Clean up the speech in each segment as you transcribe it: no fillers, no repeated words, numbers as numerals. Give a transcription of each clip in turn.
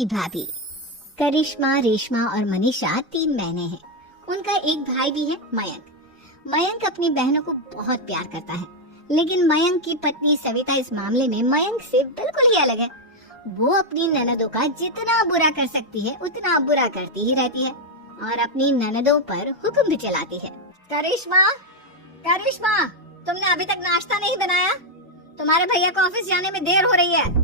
की भाभी। करिश्मा, रेशमा और मनीषा 3 बहनें हैं। उनका एक भाई भी है, मयंक। मयंक अपनी बहनों को बहुत प्यार करता है, लेकिन मयंक की पत्नी सविता इस मामले में मयंक से बिल्कुल ही अलग है। वो अपनी ननदों का जितना बुरा कर सकती है उतना बुरा करती ही रहती है और अपनी ननदों पर हुक्म भी चलाती है। करिश्मा, करिश्मा, तुमने अभी तक नाश्ता नहीं बनाया? तुम्हारे भैया को ऑफिस जाने में देर हो रही है।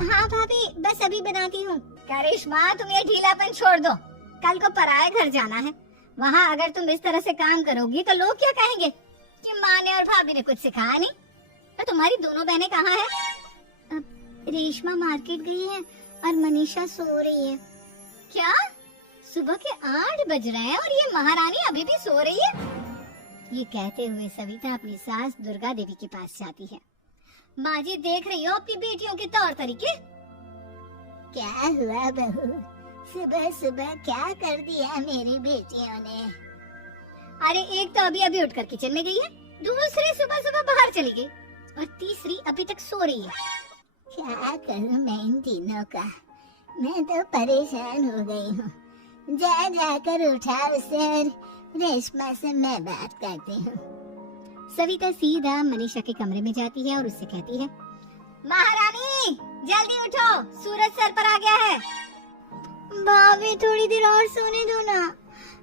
हाँ भाभी, बस अभी बनाती हूँ। करिश्मा, तुम ये ढीलापन छोड़ दो। कल को पराये घर जाना है। वहाँ अगर तुम इस तरह से काम करोगी तो लोग क्या कहेंगे कि माँ ने और भाभी ने कुछ सिखाया नहीं। तो तुम्हारी दोनों बहनें कहाँ हैं? रेशमा मार्केट गई है और मनीषा सो रही है। क्या? सुबह के 8 बज रहे हैं और ये महारानी अभी भी सो रही है? ये कहते हुए सविता अपनी सास दुर्गा देवी के पास जाती है। माँ जी, देख रही हो अपनी बेटियों के तौर तरीके? क्या हुआ बहू, सुबह सुबह क्या कर दिया मेरी बेटियों ने? अरे एक तो अभी अभी उठकर किचन में गई है, दूसरी सुबह सुबह बाहर चली गई और तीसरी अभी तक सो रही है। क्या करूं मैं इन तीनों का? मैं तो परेशान हो गई हूँ। जा जाकर उठा उसे, रेशमा से मैं बात करती हूँ। सविता सीधा मनीषा के कमरे में जाती है और उससे कहती है, महारानी जल्दी उठो, सूरज सर पर आ गया है। भाभी थोड़ी देर और सोने दो ना,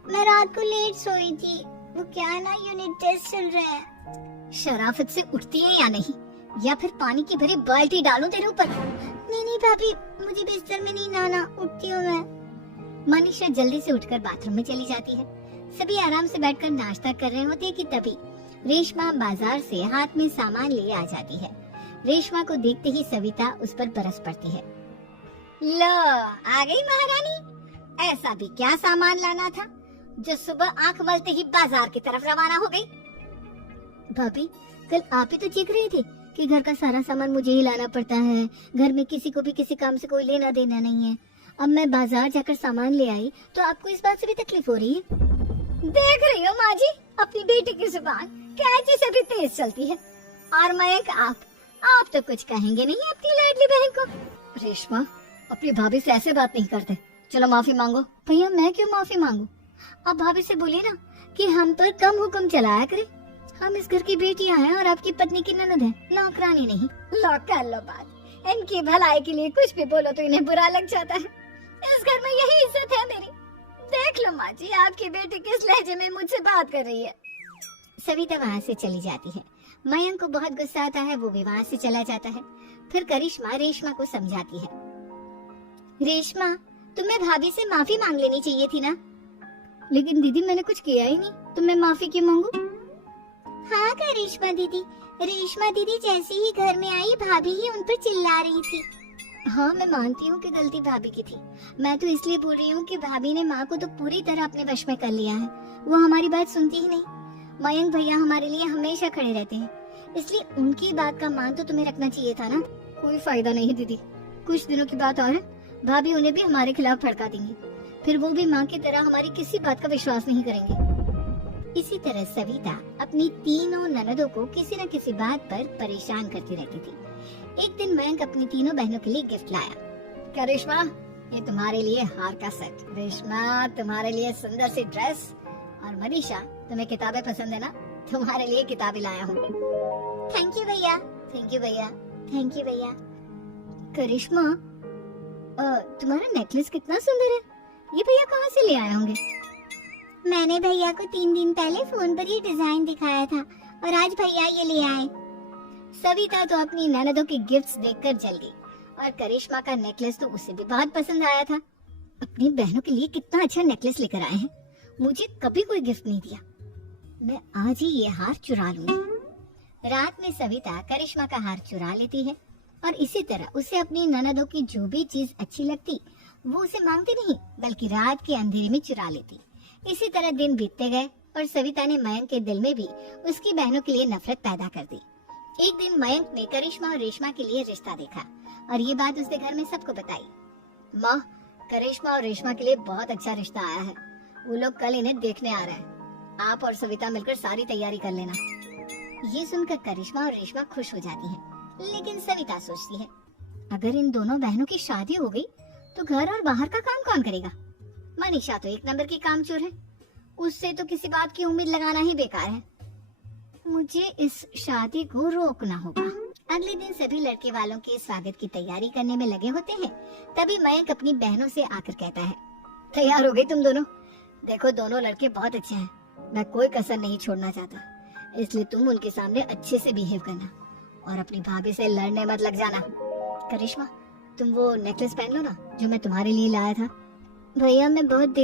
मैं रात को लेट सोई थी। वो क्या है ना, यूनिट टेस्ट चल रहा है। शराफत से उठती है या नहीं, या फिर पानी की भरी बाल्टी डालूं तेरे ऊपर? नहीं नहीं भाभी, मुझे बिस्तर में नहीं नहाना, उठती हूँ मैं। मनीषा जल्दी से उठकर बाथरूम में चली जाती है। सभी आराम से बैठकर नाश्ता कर रहे होते हैं कि तभी रेशमा बाजार से हाथ में सामान लिए आ जाती है। रेशमा को देखते ही सविता उस पर बरस पड़ती है। लो, आ गई महारानी। ऐसा भी क्या सामान लाना था जो सुबह आंख मलते ही बाजार की तरफ रवाना हो गई? भाभी, कल आप ही तो चीख रही थी कि घर का सारा सामान मुझे ही लाना पड़ता है, घर में किसी को भी किसी काम से कोई लेना देना नहीं है। अब मैं बाजार जाकर सामान ले आई तो आपको इस बात से भी तकलीफ हो रही है? देख रही हो माँ जी, अपनी बेटी की जुबान कैंची से भी तेज चलती है। और मयंक, आप तो कुछ कहेंगे नहीं अपनी लाडली बहन को? रेशमा, अपनी भाभी से ऐसे बात नहीं करते। चलो माफी मांगो। भैया, मैं क्यों माफी मांगू? आप भाभी से बोलिए ना कि हम पर कम हुक्म चलाया करे। हम इस घर की बेटियां हैं और आपकी पत्नी की ननद है, नौकरानी नहीं। लो कर लो बात। इनकी भलाई के लिए कुछ भी बोलो तो इन्हें बुरा लग जाता है। इस घर में यही इज्जत है मेरी। देख लो माँ जी, आपकी बेटी किस लहजे में मुझसे बात कर रही है। सविता वहाँ से चली जाती है। मयंक को बहुत गुस्सा आता है, वो भी वहाँ से चला जाता है। फिर करिश्मा रेशमा को समझाती है, रेशमा, तुम्हें भाभी से माफी मांग लेनी चाहिए थी ना। लेकिन दीदी, मैंने कुछ किया ही नहीं, तो मैं माफी क्यों मांगू? हाँ करिश्मा दीदी, रेशमा दीदी जैसे ही घर में आई भाभी ही उन पर चिल्ला रही थी। हाँ, मैं मानती हूँ कि गलती भाभी की थी। मैं तो इसलिए बोल रही हूँ कि भाभी ने माँ को तो पूरी तरह अपने वश में कर लिया है। वो हमारी बात सुनती ही नहीं। मयंक भैया हमारे लिए हमेशा खड़े रहते हैं, इसलिए उनकी बात का मान तो तुम्हें रखना चाहिए था ना। कोई फायदा नहीं दीदी, कुछ दिनों की बात और है, भाभी उन्हें भी हमारे खिलाफ भड़का देंगी। फिर वो भी माँ की तरह हमारी किसी बात का विश्वास नहीं करेंगे। इसी तरह सविता अपनी तीनों ननदों को किसी न किसी बात पर परेशान करती रहती थी। एक दिन मयंक अपनी तीनों बहनों के लिए गिफ्ट लाया। क्या रेशमा, ये तुम्हारे लिए हार का सेट। रेशमा, तुम्हारे लिए सुंदर सी ड्रेस। और मनीषा, तुम्हें किताबें पसंद है ना, तुम्हारे लिए किताबें लाया हूँ। थैंक यू भैया। थैंक यू भैया। थैंक यू भैया। करिश्मा, तुम्हारा नेकलेस कितना सुंदर है, ये भैया कहाँ से ले आए होंगे? मैंने भैया को 3 दिन पहले फोन पर ये डिजाइन दिखाया था और आज भैया ये ले आए। सविता तो अपनी ननदों के गिफ्ट्स देखकर जल गई और करिश्मा का नेकलेस तो उसे भी बहुत पसंद आया था। अपनी बहनों के लिए कितना अच्छा नेकलेस लेकर आए हैं, मुझे कभी कोई गिफ्ट नहीं दिया। मैं आज ही ये हार चुरा लूंगी। रात में सविता करिश्मा का हार चुरा लेती है और इसी तरह उसे अपनी ननदों की जो भी चीज अच्छी लगती वो उसे मांगती नहीं, बल्कि रात के अंधेरे में चुरा लेती। इसी तरह दिन बीतते गए और सविता ने मयंक के दिल में भी उसकी बहनों के लिए नफरत पैदा कर दी। एक दिन मयंक ने करिश्मा और रेशमा के लिए रिश्ता देखा और ये बात उसने घर में सबको बताई। माँ, करिश्मा और रेशमा के लिए बहुत अच्छा रिश्ता आया है, वो लोग कल इन्हें देखने आ रहे हैं। आप और सविता मिलकर सारी तैयारी कर लेना। ये सुनकर करिश्मा और रेशमा खुश हो जाती हैं, लेकिन सविता सोचती है, अगर इन दोनों बहनों की शादी हो गई तो घर और बाहर का काम कौन करेगा? मनीषा तो एक नंबर की कामचोर है, उससे तो किसी बात की उम्मीद लगाना ही बेकार है। मुझे इस शादी को रोकना होगा। अगले दिन सभी लड़के वालों के स्वागत की तैयारी करने में लगे होते हैं। तभी मयंक अपनी बहनों से आकर कहता है, तैयार हो गई तुम दोनों? देखो दोनों लड़के बहुत अच्छे हैं, मैं कोई कसर नहीं छोड़ना चाहता, इसलिए तुम उनके सामने अच्छे से बिहेव करना और अपनी भाभी से लड़ने मत लग जाना। करिश्मा, तुम वो नेकलेस पहन लो ना जो मैं तुम्हारे लिए लाया था। भैया मैं बहुत देर